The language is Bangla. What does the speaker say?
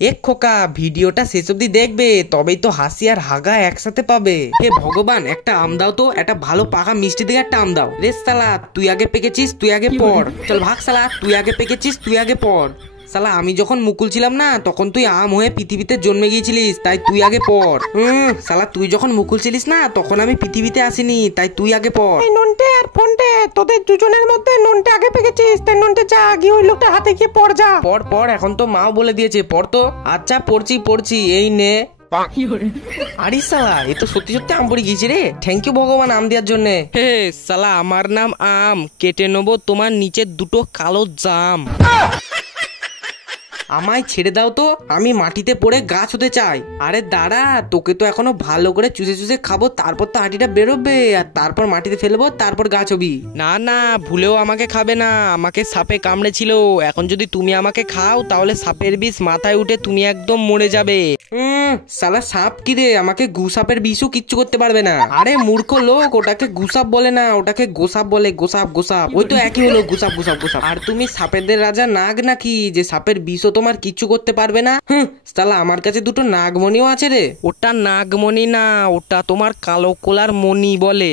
এক খোকা ভিডিওটা শেষ অব্দি দেখবে, তবেই তো হাসি আর হাগা একসাথে পাবে। হে ভগবান, একটা আম দাও তো, একটা ভালো পাকা মিষ্টি দিকে একটা আম দাও। রে সালা, তুই আগে পেকেছিস, তুই আগে পড়। চল ভাগ সালা, তুই আগে পেকেছিস, তুই আগে পড়। সালা, আমি যখন মুকুল ছিলাম না, তখন তুই আম হয়ে পৃথিবীতে জন্মে গিয়েছিলিস, তাই তুই আগে পড়। সালা, তুই যখন মুকুল ছিলিস না, তখন আমি পৃথিবীতে আসিনি, তাই তুই আগে পড়। এই নন্টে আর ফোনটে, তোদের দুজনের মধ্যে নন্টে আগে পেকেছিস, তাই নন্টে যা আগে ওই লোকটা হাতে গিয়ে পড় যা। পড় পড়, এখন তো মাও বলে দিয়েছে পড় তো। আচ্ছা পড়ছি পড়ছি, এই নে। আরে সালা, এ তো সত্যি সত্যি আম পড়ে গিয়েছি রে। থ্যাংক ইউ ভগবান আম দেওয়ার জন্য। হে সালা, আমার নাম আম, কেটে নেবো তোমার নিচের দুটো কালো জাম। আমায় ছেড়ে দাও তো, আমি মাটিতে পড়ে গাছ হতে চাই। আরে দাঁড়া, তোকে তো এখনো ভালো করে চুষে চুষে খাবো, তারপর তো হাঁটিটা বেরোবে, আর তারপর মাটিতে ফেলবো, তারপর গাছ হবি। না না, ভুলেও আমাকে খাবে না, আমাকে সাপে কামড়েছিল। এখন যদি তুমি আমাকে খাও, তাহলে সাপের বিষ মাথায় উঠে তুমি একদম মরে যাবে। সালা সাপ কি রে, আমাকে গুসাপের বিষও কিচ্ছু করতে পারবে না। আরে মূর্খ লোক, ওটাকে গুসাপ বলে না, ওটাকে গোসাপ বলে। গোসাপ গোসাপ, ওই তো একই হলো, গুসাপ গুসাপ গোসাপ। আর তুমি সাপেদের রাজা নাগ নাকি, যে সাপের বিষও তোমার কিচ্ছু করতে পারবে না? সালা, আমার কাছে দুটো নাগমণিও আছে রে। ওটা নাগমণি না, ওটা তোমার কালো কোলার মণি বলে।